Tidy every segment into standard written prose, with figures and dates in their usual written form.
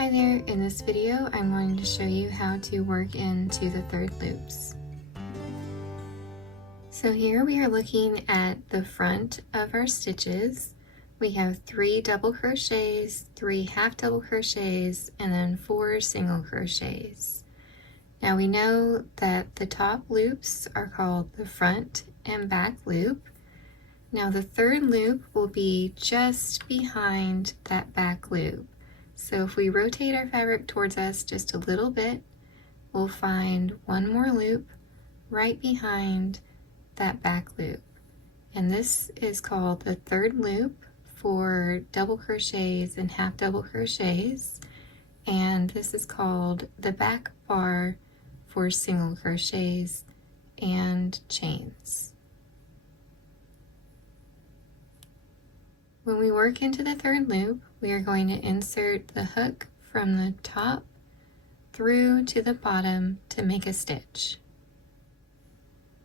Hi there, in this video I'm going to show you how to work into the third loops. So here we are looking at the front of our stitches. We have 3 double crochets, 3 half double crochets, and then 4 single crochets. Now we know that the top loops are called the front and back loop. Now the third loop will be just behind that back loop. So if we rotate our fabric towards us just a little bit, we'll find one more loop right behind that back loop. And this is called the third loop for double crochets and half double crochets. And this is called the back bar for single crochets and chains. When we work into the third loop, we are going to insert the hook from the top through to the bottom to make a stitch.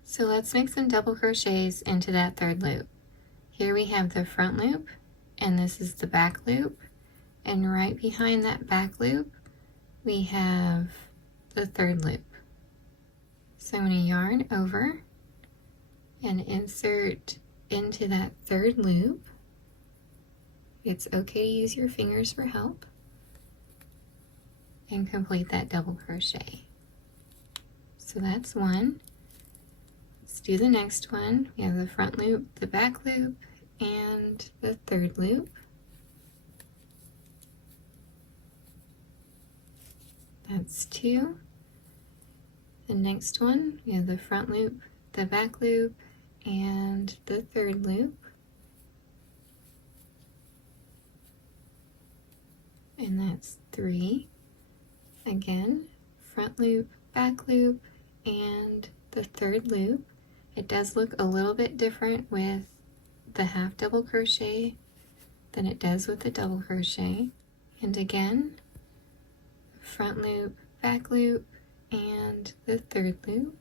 So let's make some double crochets into that third loop. Here we have the front loop, and this is the back loop, and right behind that back loop we have the third loop. So I'm going to yarn over and insert into that third loop. It's okay to use your fingers for help, and complete that double crochet. So that's one. Let's do the next one. We have the front loop, the back loop, and the third loop. That's 2. The next one, we have the front loop, the back loop, and the third loop. And that's 3. Again, front loop, back loop, and the third loop. It does look a little bit different with the half double crochet than it does with the double crochet. And again, front loop, back loop, and the third loop.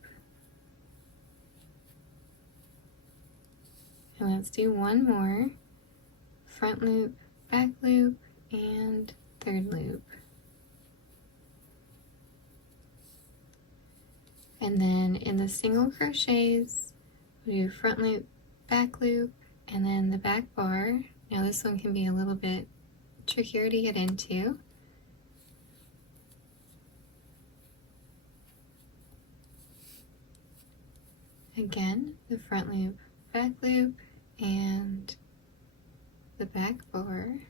And let's do one more. Front loop, back loop, and third loop. And then in the single crochets, we do front loop, back loop, and then the back bar. Now this one can be a little bit trickier to get into. Again, the front loop, back loop, and the back bar.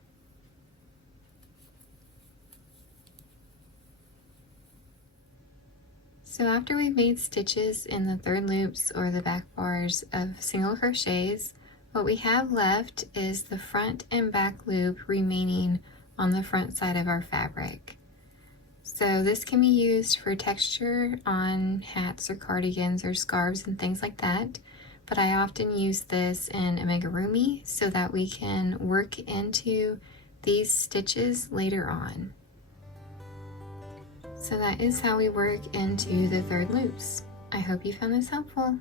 So after we've made stitches in the third loops or the back bars of single crochets, what we have left is the front and back loop remaining on the front side of our fabric. So this can be used for texture on hats or cardigans or scarves and things like that, but I often use this in amigurumi so that we can work into these stitches later on. So that is how we work into the third loops. I hope you found this helpful.